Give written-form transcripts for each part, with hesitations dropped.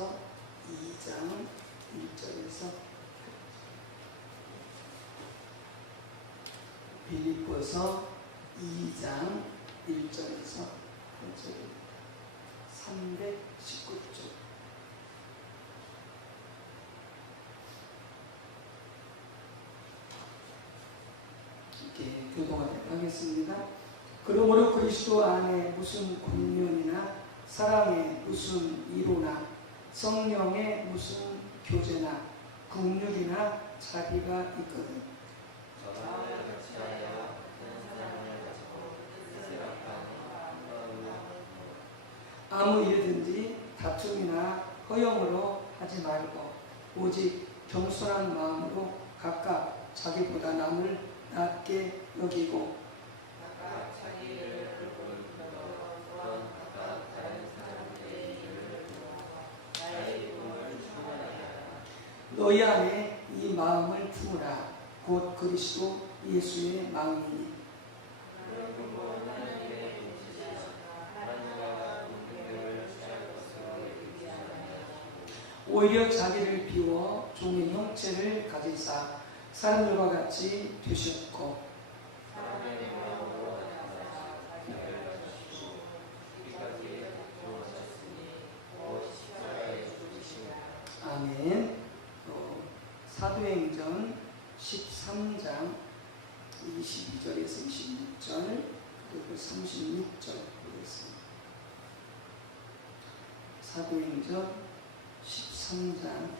빌립보서 2장 1절에서 빌립보서 2장 1절에서 319쪽. 이렇게 교독하도록 하겠습니다. 그러므로 그리스도 안에 무슨 권면이나 사랑에 무슨 이로나 성령에 무슨 교제나 긍휼이나 자비가 있거든. 아무 일이든지 다툼이나 허영으로 하지 말고 오직 겸손한 마음으로 각각 자기보다 남을 낮게 여기고 너희 안에 이 마음을 품으라. 곧 그리스도 예수의 마음이니 오히려 자기를 비워 종의 형체를 가지사 사람들과 같이 되셨고 아멘. 사도행전 13장 22절에서 26절 그리고 36절 보겠습니다. 사도행전 13장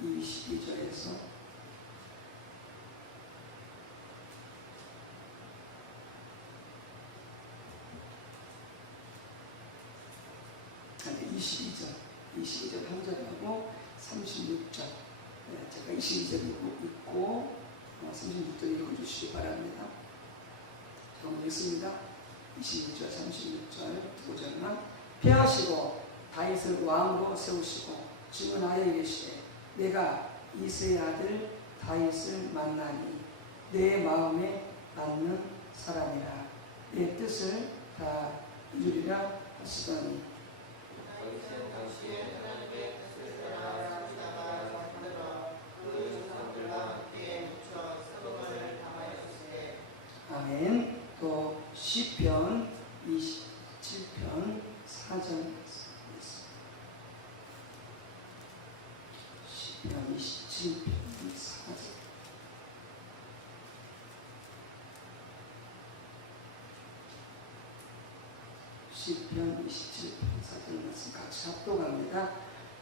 22절에서 22절 한 절하고 36절 제가 22절 읽고 36절 읽어주시기 바랍니다. 한번 읽습니다. 22절 36절 두 절만 폐하시고 다윗을 왕으로 세우시고 증언하여 이르시되 내가 이새의 아들 다윗을 만나니 내 마음에 맞는 사람이라 내 뜻을 다 이루리라 하시더니 아멘. 또 시편 27편 4절 시편 27편 4절 시편 27편 4절 말씀 같이 합독합니다.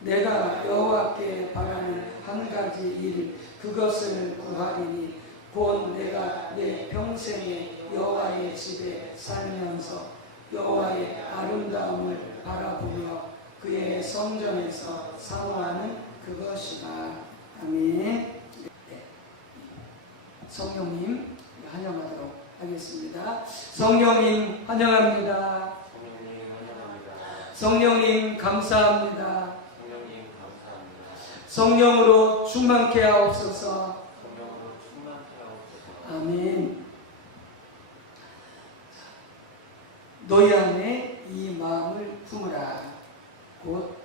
내가 여호와께 바라는 한 가지 일 그것을 구하리니 곧 내가 내 평생에 여호와의 집에 살면서 여호와의 아름다움을 바라보며 그의 성전에서 사모하는 그것이다. 아멘. 네. 성령님 환영하도록 하겠습니다. 성령님 환영합니다. 성령님 감사합니다. 성령으로 충만케 하옵소서. 아멘. 너희 안에 이 마음을 품으라. 곧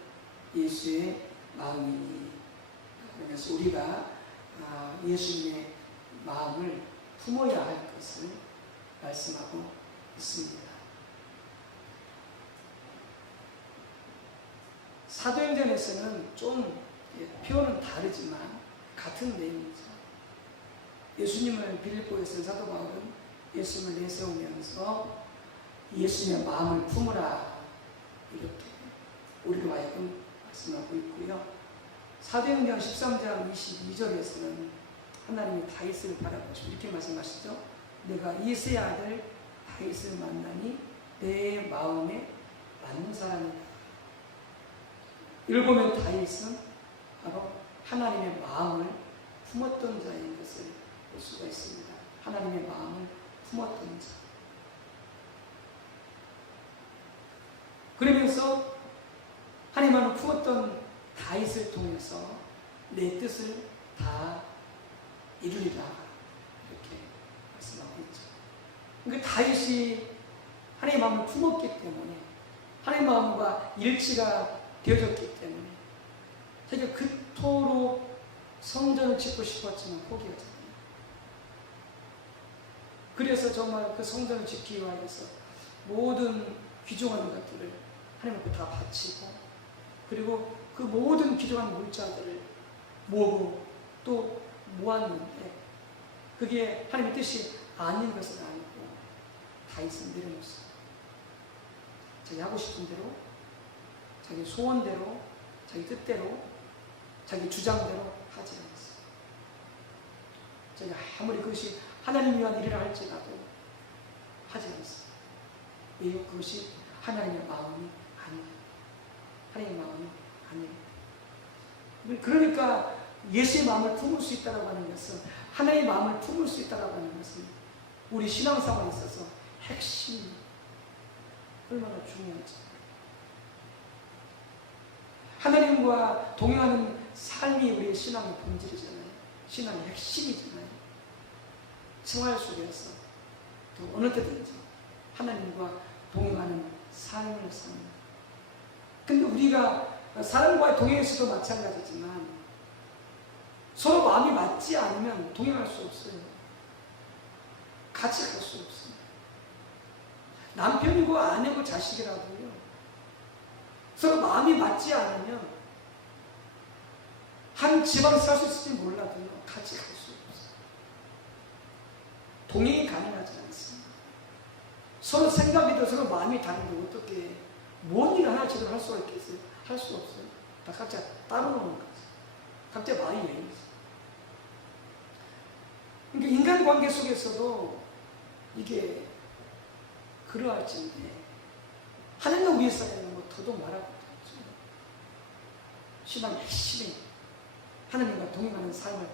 예수의 마음이니. 그래서 우리가 예수님의 마음을 품어야 할 것을 말씀하고 있습니다. 사도행전에서는 좀 표현은 다르지만 같은 내용이죠. 예수님을 빌립보에서 사도 바울은 예수님을 내세우면서 예수님의 마음을 품으라 이렇게 우리로 하여금 말씀하고 있고요. 사도행전 13장 22절에서는 하나님이 다윗을 바라보시고 이렇게 말씀하시죠. 내가 이새의 아들 다윗을 만나니 내 마음에 맞는 사람이다. 이걸 보면 다윗은 바로 하나님의 마음을 품었던 자인 것을 볼 수가 있습니다. 하나님의 마음을 품었던 자. 그러면서 하나님을 품었던 다윗을 통해서 내 뜻을 다 이루리라 이렇게 말씀하고 있죠. 그러니까 다윗이 하나님의 마음을 품었기 때문에 하나님의 마음과 일치가 되어졌기 때문에 그토록 성전을 짓고 싶었지만 포기하잖아요. 그래서 정말 그 성전을 짓기 위해서 모든 귀중한 것들을 하나님 앞에 다 바치고, 그리고 그 모든 귀중한 물자들을 모으고 또 모았는데, 그게 하나님의 뜻이 아닌 것은 아니고 다윗은 내려놓았어요. 자기 하고 싶은 대로, 자기 소원대로, 자기 뜻대로, 자기 주장대로 하지 않았어요. 자기가 아무리 그것이 하나님 위한 일이라 할지라도 하지 않았어요. 왜요? 그것이 하나님의 마음이 아니에요. 하나님의 마음이 아니에요. 그러니까 예수의 마음을 품을 수 있다고 하는 것은, 하나님의 마음을 품을 수 있다고 하는 것은 우리 신앙생활에 있어서 핵심이 얼마나 중요한지. 하나님과 동행하는 삶이 우리의 신앙의 본질이잖아요. 신앙의 핵심이잖아요. 생활 속에서 또 어느 때든지 하나님과 동행하는 삶을 삽니다. 근데 우리가 사람과의 동행에서도 마찬가지지만 서로 마음이 맞지 않으면 동행할 수 없어요. 같이 갈 수 없어요. 남편이고 아내고 자식이라도요, 서로 마음이 맞지 않으면 한 집안에 살 수 있을지 몰라도요, 같이 갈 수 없어요. 동행이 가능하지 않습니다. 서로 생각이 더 서로 마음이 다른데 어떻게 뭔 일 하나 제대로 할 수가 있겠어요? 할 수 없어요. 다 각자 따로 노는 거죠. 각자 마음이 왜 있어요. 그러니까 인간관계 속에서도 이게 그러할진데, 하나님을 위해서는 뭐 더더욱 말할 것도 없죠. 신앙의 핵심이 하나님과 동행하는 삶을,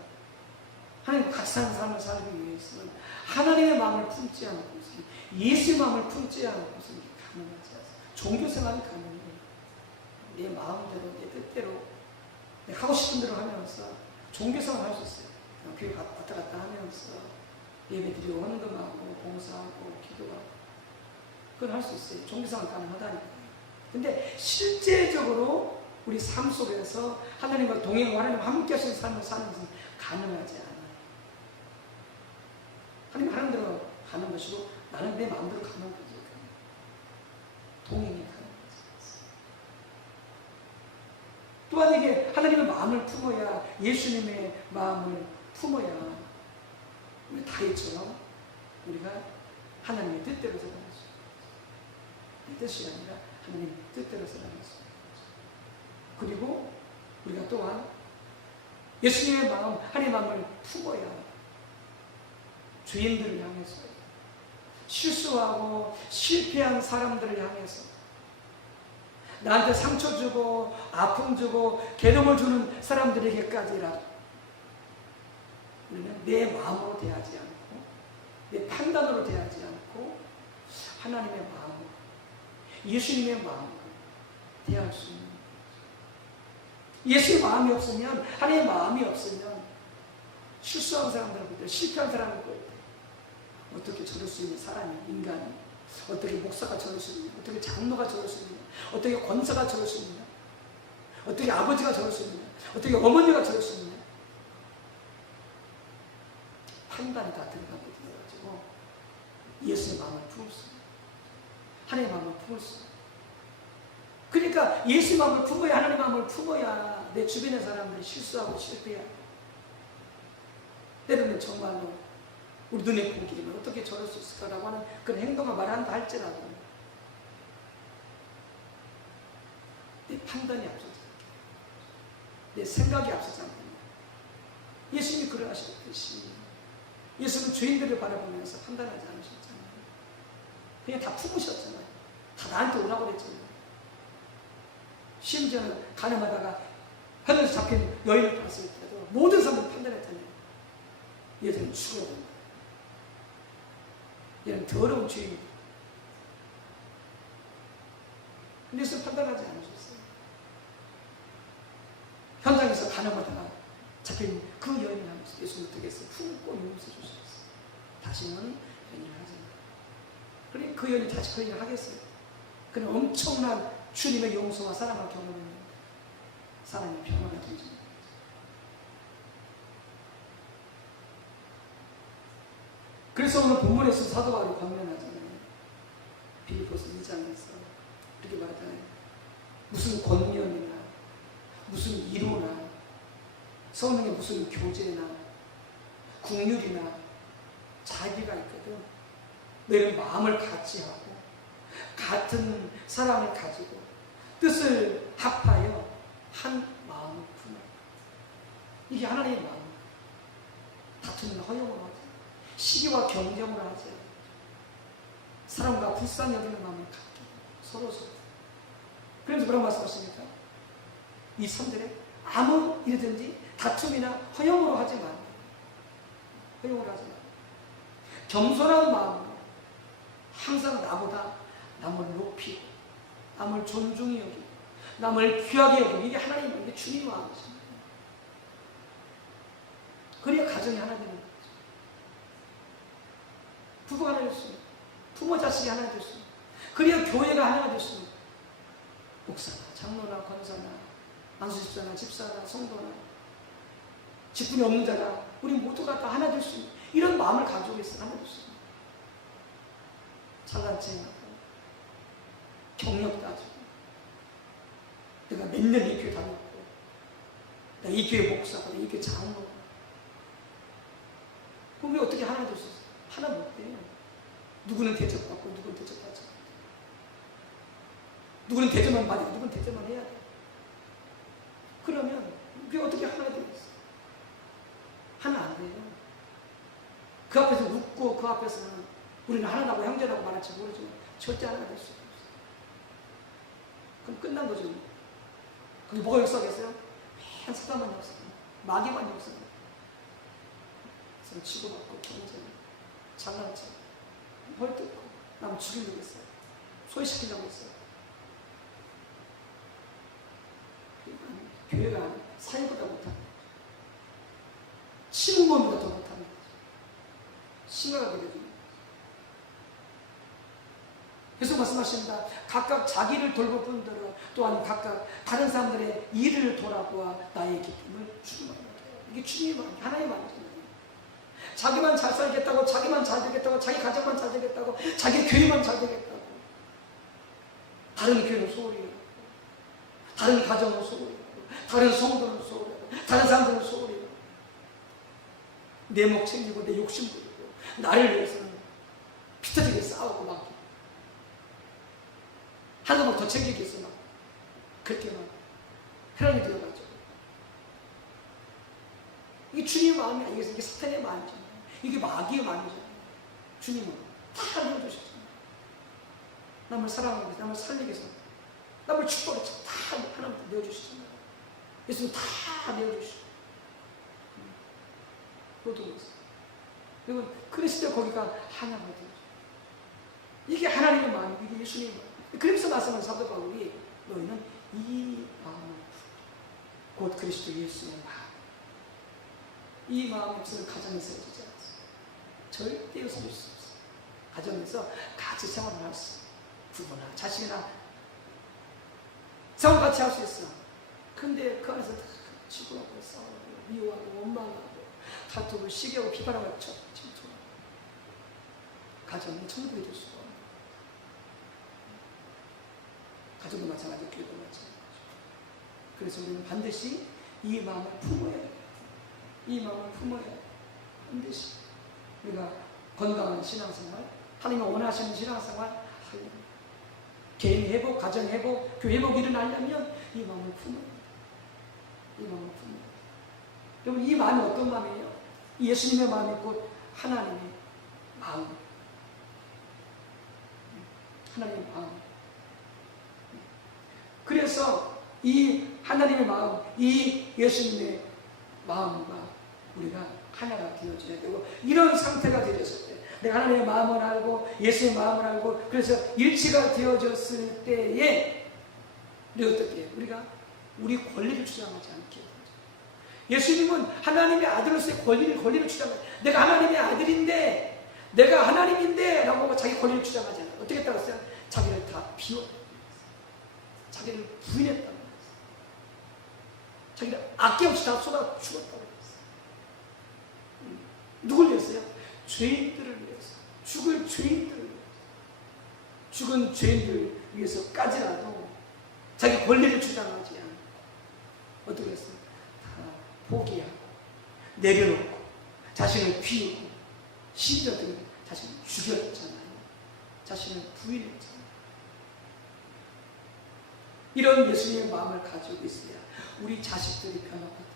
하나님과 같이 사는 삶을 살기 위해서는 하나님의 마음을 품지 않고서, 예수의 마음을 품지 않고서 이게 가능하지 않습니다. 종교생활이 가능해요. 내 마음대로, 내 뜻대로, 내가 하고 싶은 대로 하면서 종교생활 할 수 있어요. 교회 왔다 갔다 하면서 예배드리고 헌금하고 봉사하고 기도하고, 그건 할 수 있어요. 종교생활 가능하다니까요. 근데 실제적으로 우리 삶 속에서 하나님과 동행하고 하나님과 함께 하시는 삶을 사는 것은 가능하지 않아요. 하나님 하는 대로 가는 것이고, 나는 내 마음대로 가는 거죠. 동행이 가는 거죠. 또한 이게 하나님의 마음을 품어야, 예수님의 마음을 품어야 우리 다윗처럼 우리가 하나님의 뜻대로 살아갈 수 있어요. 내 뜻이 아니라 하나님의 뜻대로 살아갈 수 있어요. 그리고 우리가 또한 예수님의 마음, 하나님의 마음을 품어야 죄인들을 향해서, 실수하고 실패한 사람들을 향해서, 나한테 상처 주고 아픔 주고 괴로움을 주는 사람들에게까지라도 우리는 내 마음으로 대하지 않고, 내 판단으로 대하지 않고, 하나님의 마음으로, 예수님의 마음으로 대할 수 있는 거죠. 예수의 마음이 없으면, 하나님의 마음이 없으면 실수한 사람들 볼 때, 실패한 사람을 볼 때, 어떻게 저럴 수 있는 사람이, 인간이, 어떻게 목사가 저럴 수 있느냐, 어떻게 장로가 저럴 수 있느냐, 어떻게 권사가 저럴 수 있느냐, 어떻게 아버지가 저럴 수 있느냐, 어떻게 어머니가 저럴 수 있느냐, 판단이 다 들어가게 되어가지고 예수의 마음을 품을 수 있어요. 하나님의 마음을 품을 수 있어요. 그러니까 예수의 마음을 품어야, 하나님의 마음을 품어야 내 주변의 사람들이 실수하고 실패하고, 때로는 정말로 우리 눈에 보기에는 어떻게 저럴 수 있을까라고 하는 그런 행동을 말한다 할지라도 내 판단이 앞서지 않게, 내 생각이 앞서지 않게. 예수님이 그러하셨듯이 예수는 죄인들을 바라보면서 판단하지 않으셨잖아요. 그냥 다 품으셨잖아요. 다 나한테 오라고 그랬잖아요. 심지어는 가늠하다가 현에서 잡힌 여인을 봤을 때도 모든 사람들이 판단했잖아요. 얘들은 죽어야 된다. 얘는 더러운 죄인이다. 근데 예수는 판단하지 않으셨어요. 현장에서 가늠하다가 잡힌 그 여인을 하면서 예수는 어떻게 했어요? 품고 용서해 주셨어요. 다시는 여인을 하지 않아요. 그러니 그 여인이 다시 그 일을 하겠어요. 그는 엄청난 주님의 용서와 사랑을 경험했는데 사람이 변화가 되지 않아요. 그래서 오늘 본문에서 사도 바울이 권면하잖아요. 빌립보서 2장에서 이렇게 말하잖아요. 무슨 권면이나 무슨 이로나 성령의 무슨 교제나 국률이나 자기가 있거든. 너희는 마음을 같이 하고 같은 사랑을 가지고 뜻을 합하여 한 마음을 품어. 이게 하나님의 마음. 다투는 허용으로 하지. 시기와 경쟁으로 하지. 사람과 불쌍히 여기는 마음을 갖게. 서로. 그래서 뭐라고 말씀하십니까? 이 선들에 아무 일이든지 다툼이나 허용으로 하지 마. 허용으로 하지 마. 겸손한 마음으로 항상 나보다 남을 높이고 남을 존중히 여기고 남을 귀하게 여기고 이게 하나님, 이게 주님 마음이십니다. 그래야 가정이 하나 되는 거죠. 부부가 하나 될 수 있습니다. 부모 자식이 하나 될 수 있습니다. 그래야 교회가 하나가 될 수 있습니다. 목사나 장로나 권사나 안수집사나 집사나 성도나 직분이 없는 자나 우리 모두가 다 하나 될 수 있는 이런 마음을 가지고 있어. 하나 될 수 있습니다. 잘난체하고 경력 따지고 내가 몇 년 이 교회 다녔고 내가 이 교회 목사고 이 교회 장로고 그럼 왜 어떻게 하나 될 수 있어? 하나 못 돼요. 누구는 대접받고 누구는 대접받지 않고 누구는 대접만 받고 누구는 대접만 해야 돼. 그러면 그게 어떻게 하나 되겠어? 하나 안 돼요. 그 앞에서 웃고 그 앞에서는 우리는 하나라고 형제라고 말할지 모르지만 절대 하나가 될 수가 없어요. 그럼 끝난 거죠. 거기 뭐가 역사겠어요? 맨 사단만 역사합니다. 마귀만 역사합니다. 서로 치고받고 경쟁, 장난쳐, 헐뜯고 남 죽이려고 했어요. 소외시키려고 했어요. 교회가 사회보다 못합니다. 친부모보다 더 못합니다. 심각하게 되죠. 그래서 말씀하십니다. 각각 자기를 돌볼 뿐더러 또한 각각 다른 사람들의 일을 돌아보아 나의 기쁨을 주님을 이게 주님의 마음, 하나님의 마음입니다. 자기만 잘 살겠다고, 자기만 잘 되겠다고, 자기 가정만 잘 되겠다고, 자기 교회만 잘 되겠다고. 다른 교회는 소홀히 하고, 다른 가정은 소홀히 하고, 다른 성도는 소홀히 하고, 다른 사람들은 소홀히 하고, 내 목 챙기고 내 욕심 부리고 나를 위해서는 피터지게 싸우고 막 하나만 더 챙기기 위해서 막 그렇게 막 혈안이 되어가지고 이게 주님의 마음이 아니겠어요? 이게 사탄의 마음이잖아요. 이게 마귀의 마음이잖아요. 주님은 다 내어주셨잖아요. 남을 사랑하기 위해서, 남을 살리기 위해서, 남을 축복하기 위해서 다 하나님께 내어주시잖아요. 예수님 다 내어주시죠. 모든 것을. 그리고 그리스도 거기가 하나가 되죠. 이게 하나님의 마음, 이게 예수님의 마음. 그러면서 말씀한 사도 바울이 너희는 이 마음을 곧 그리스도 예수의 마음. 이 마음이 없으면 가정이 세워지지 않습니다. 절대 세워질 수 없어요. 가정에서 같이 생활을 할 수 있어요. 부부나 자식이나 생활 같이 할 수 있어. 근데 그 안에서 다 치고하고 싸우고 미워하고 원망하고 다투고 시기하고 비판하고 질투하고 가정이 천국이 될 수가 없는 가정도 마찬가지고 교회도 마찬가지고. 그래서 우리는 반드시 이 마음을 품어야 돼요. 이 마음을 품어야 돼요. 반드시 우리가 건강한 신앙생활, 하나님이 원하시는 신앙생활 하려면 개인 회복, 가정 회복, 교회 회복이 일어나려면 이 마음을 품어야 돼요. 이 마음을 품어야 돼요. 여러분 이 마음이 어떤 마음이에요? 예수님의 마음이 곧 하나님의 마음. 하나님의 마음. 그래서 이 하나님의 마음, 이 예수님의 마음과 우리가 하나가 되어져야 되고 이런 상태가 되어졌을 때 내가 하나님의 마음을 알고 예수의 마음을 알고 그래서 일치가 되어졌을 때에 우리 어떻게 해요? 우리가 우리 권리를 주장하지 않게 되죠. 예수님은 하나님의 아들로서의 권리를 주장해요. 내가 하나님의 아들인데 내가 하나님인데 라고 자기 권리를 주장하지 않아요. 어떻게 했다고 했어요? 자기를 다 비웠다. 자기를 부인했다고 했어요. 자기를 아낌없이 다 쏟아 죽었다고 했어요. 누굴 위해서요? 죄인들을 위해서, 죽을 죄인들을 위해서, 죽은 죄인들을 위해서까지라도 자기 권리를 주장하지 않고 어떻게 했어요? 다 포기하고 내려놓고 자신을 비우고 심지어 자신을 죽였잖아요. 자신을 부인했잖아요. 이런 예수님의 마음을 가지고 있어야 우리 자식들이 변화가 돼요.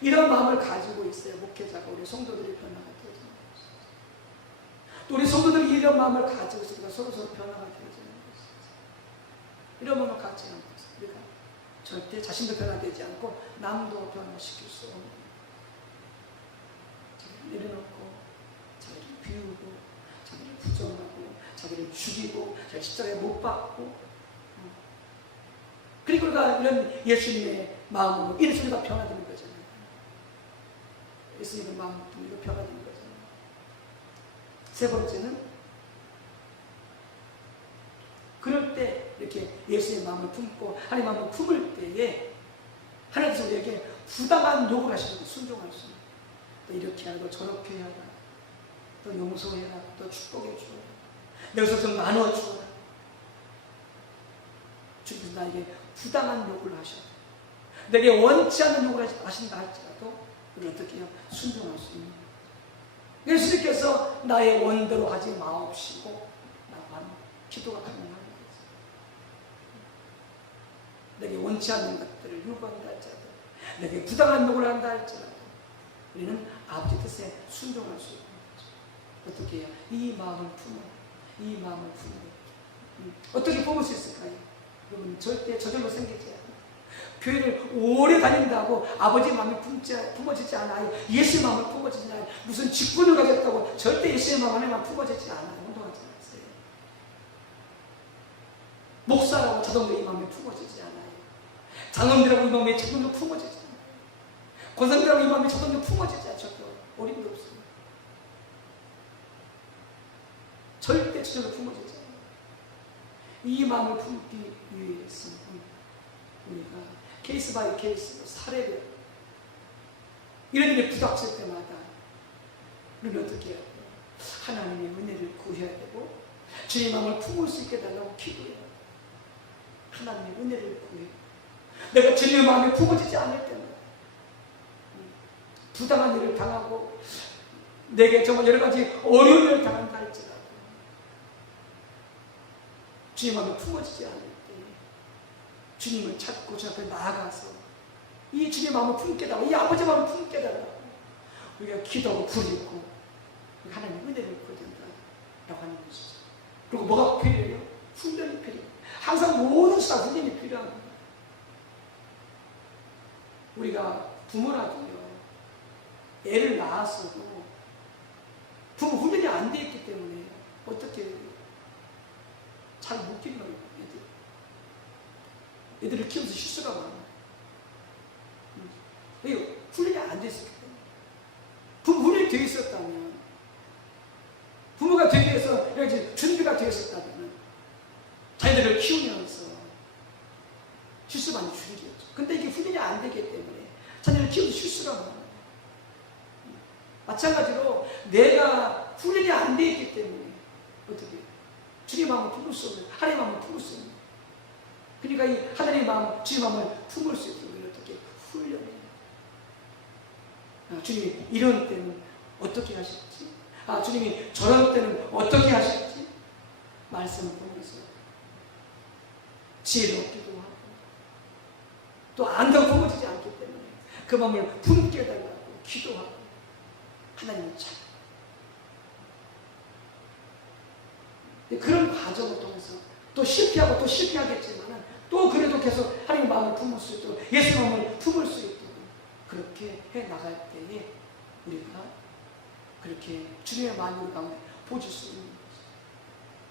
이런 마음을 가지고 있어야 목회자가 우리 성도들이 변화가 되어지는 것이죠. 또 우리 성도들이 이런 마음을 가지고 있으니까 서로서로 변화가 되어지는 것이죠. 이런 마음을 갖지 않고 우리가 절대 자신도 변화되지 않고 남도 변화시킬 수 없는, 자기를 내려놓고 자기를 비우고 자기를 부정하고 자기를 죽이고 자기 십자가에 못 박고, 그리고 우리가 이런 예수님의 마음으로 이래서 우리가 변화되는 거잖아요. 예수님의 마음으로 우리가 변화되는 거잖아요. 세 번째는 그럴 때 이렇게 예수의 마음을 품고 하나님의 마음을 품을 때에 하나님께서 우리에게 부당한 요구를 하시는 순종할 수 있는, 또 이렇게 하고 저렇게 해라, 또 용서해라, 또 축복해 주어라, 내가 좀 나눠주어라. 주님께서 나에게 부당한 요구를 하셔도, 내게 원치 않는 요구를 하신다 할지라도 우리 어떻게 해요? 순종할 수 있는 거예요. 예수님께서 나의 원대로 하지 마옵시고 나만 기도가 가능한 거예요. 내게 원치 않는 것들을 요구한다 할지라도, 내게 부당한 요구를 한다 할지라도 우리는 아버지 뜻에 순종할 수 있는 거죠. 어떻게 해요? 이 마음을 이 마음을 품어. 어떻게 품을 수 있을까요? 여러분, 절대 저절로 생기지 않아요. 교회를 오래 다닌다고 아버지 마음이 품어지지 않아요. 예수의 마음을 품어지지 않아요. 무슨 직분을 가졌다고 절대 예수의 마음에만 품어지지 않아요. 운동하지 마세요. 목사라고 자동으로 이 마음에 품어지지 않아요. 장로들하고 이 마음에 자동으로 품어지지 않아요. 권사들하고 이 마음에 자동으로 품어지지 않죠. 어림도 없습니다. 절대 저절로 품어지지 않아요. 이 마음을 품기 위해서는 우리가 케이스 바이 케이스로 사례별 이런 일이 부닥칠 때마다 우리는 어떻게 해야 돼요? 하나님의 은혜를 구해야 되고 주의 마음을 품을 수 있게 달라고 기도해야 돼요. 하나님의 은혜를 구해요. 내가 주님의 마음이 품어지지 않을 때마다 부당한 일을 당하고 내게 정말 여러 가지 어려움을 당한다 할지라도 주님 마음이 품어지지 않을 때 주님을 찾고 주 앞에 나아가서 이 주님의 마음을 품게 달라고, 이 아버지 마음을 품게 달라고 우리가 기도하고 부르고 하나님 은혜를 구해야 된다라고 하는 것이죠. 그리고 뭐가 필요해요? 훈련이 필요해요. 항상 모든 수다 훈련이 필요합니다. 우리가 부모라도요, 애를 낳았어도 부모 훈련이 안 돼 있기 때문에 어떻게 잘 못 키우는 애들을 키우면서 실수가 많아요. 왜? 훈련이 안 돼 있었기 때문에. 부모 훈련이 되어 있었다면, 부모가 되기 위해서 이제 준비가 되어 있었다면 자녀들을 키우면서 실수 많이 줄이겠죠. 근데 이게 훈련이 안 되기 때문에 자녀를 키우면서 실수가 많아요. 마찬가지로 내가 훈련이 안 되어 있기 때문에 어떻게 주님 마음을 품을 수 없는, 하나님 마음을 품을 수 없는, 그러니까 이 하나님의 마음, 주님 마음을 품을 수 있도록 어떻게 훈련해요. 주님이 이런 때는 어떻게 하실지, 주님이 저런 때는 어떻게 하실지 말씀을 보면서 지혜를 얻기도 하고, 또 안다고 품어지지 않기 때문에 그 마음을 품게 해달라고 기도하고 하나님을 찾고, 그런 과정을 통해서 또 실패하고 또 실패하겠지만 또 그래도 계속 하나님의 마음을 품을 수 있도록, 예수 마음을 품을 수 있도록 그렇게 해 나갈 때에 우리가 그렇게 주님의 마음을 가운데 보실 수 있는 것이죠.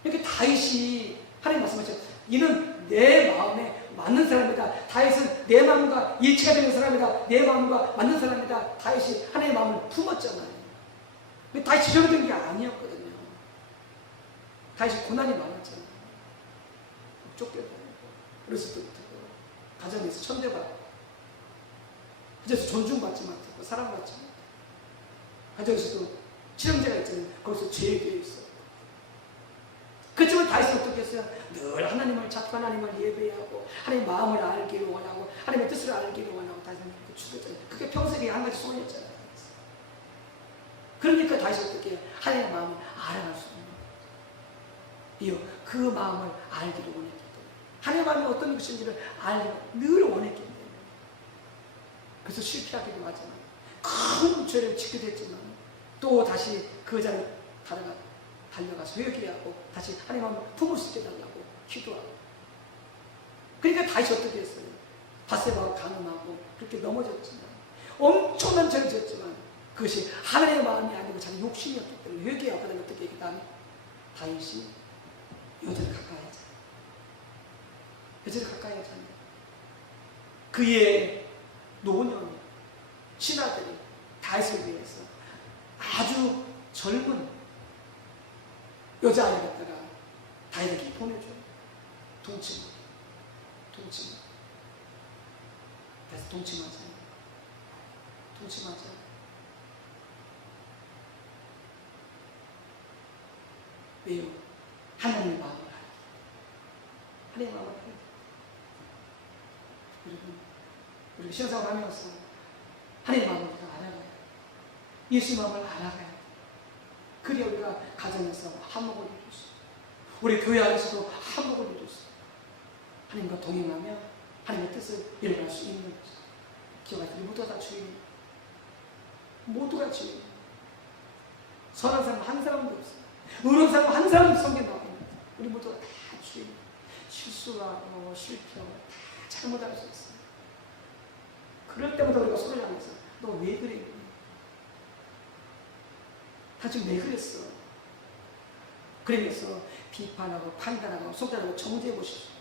이렇게 다윗이 하나님 말씀하셨죠. 이는 내 마음에 맞는 사람이다. 다윗은 내 마음과 일치가 되는 사람이다. 내 마음과 맞는 사람이다. 다윗이 하나님의 마음을 품었잖아요. 근데 다윗이 저러던 게 아니었거든요. 다윗이 고난이 많았잖아요. 쫓겨다니고, 어렸을 때부터 가정에서 천대받고, 그래서 존중받지 못하고 사랑받지 못하고, 가정에서도 실형제가 있잖아요. 거기서 죄되어 있어. 그렇지만 다윗은 어떻게 했어요? 늘 하나님을 찾고 하나님을 예배하고 하나님 마음을 알기를 원하고 하나님의 뜻을 알기를 원하고 다윗은 죽었잖아요. 그게 평생에 한 가지 소원이었잖아요. 그러니까 다윗이 어떻게 해요? 하나님의 마음을 알아갈 수 있는 거예요. 그 마음을 알기를 원했기 때문에 하나님의 마음이 어떤 것인지를 알기를 늘 원했기 때문에 그래서 실패하기도 하지만 큰 죄를 짓게 됐지만 또 다시 그 자를 달려가서 회개하고 다시 하나님 마음을 품을 수 있게 달라고 기도하고 그러니까 다시 어떻게 했어요? 바세바와 간음하고 그렇게 넘어졌지만 엄청난 죄를 지었지만 그것이 하나님의 마음이 아니고 자기 욕심이었기 때문에 회개하고 그다음에 어떻게 그 다음에 다윗이 여자를 가까이 하잖아요. 여자를 가까이 하잖아요. 그의 노년 신하들이 다윗을 위해서 아주 젊은 여자아이를 갖다가 다윗에게 보내줘요. 동침하게. 그래서 동침하잖아요. 왜요? 하나님의 마음을 알기. 하나님의 마음을 알기. 여러분, 우리가 신앙생활 하면서 하나님의 마음을 우리가 알아가야 돼. 예수의 마음을 알아가야 돼. 그래야 우리가 가정에서 한몫을 이룰 수 있어요. 우리 교회 안에서도 한몫을 이룰 수 있어요. 하나님과 동행하며 하나님의 뜻을 이뤄갈 수 있는 거죠. 기억하세요. 모두가 다 주인이에요. 모두가 주인이에요. 선한 사람 한 사람도 없어요. 의로운 사람 한 사람도 성경에 나와 있는 거예요. 우리 모두가 다 주인이에요. 실수하고 실패하고 다 잘못할 수 있어요. 그럴 때마다 우리가 손을 하면서 너 왜 그래? 다 지금 왜 그랬어? 그러면서 비판하고 판단하고 속단하고 정죄해 보십시오.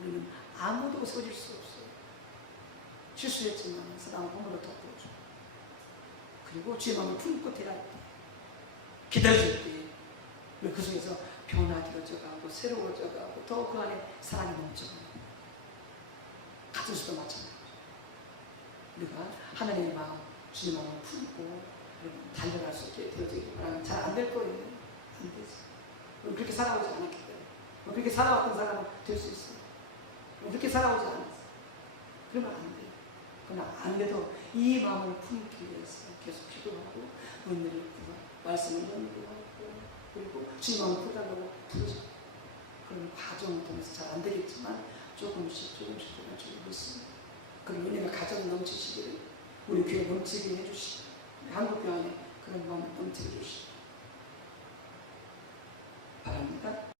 우리는 아무도 세워질 수 없어요. 실수했지만 사랑을 허물로 덮어줘. 그리고 주의 마음을 품고 대할 때, 기다려줄 때, 우리 그 속에서 변화되어져가고 새로워져가고 더 그 안에 사랑이 넘쳐가고 같은 수도 마찬가지죠. 우리가 하나님의 마음, 주의 마음을 품고 달려갈 수 있게 되어지기 바라면 잘 안 될 거예요. 안 되지. 우리 그렇게 살아오지 않았기 때문에. 그렇게 살아왔던 사람은 될 수 있어요. 그렇게 살아오지 않았어. 그러면 안 돼요. 그러나 안 돼도 이 마음을 품기 위해서 계속 기도하고 은혜를 구하고 말씀을 연구하고 그리고 주의 마음을 풀달라고 부르죠. 그런 과정을 통해서 잘 안 되겠지만 조금씩 주를 믿습니다. 그런 은혜가 가정 넘치시기를 우리 교회 넘치게 해주시고 한국 교회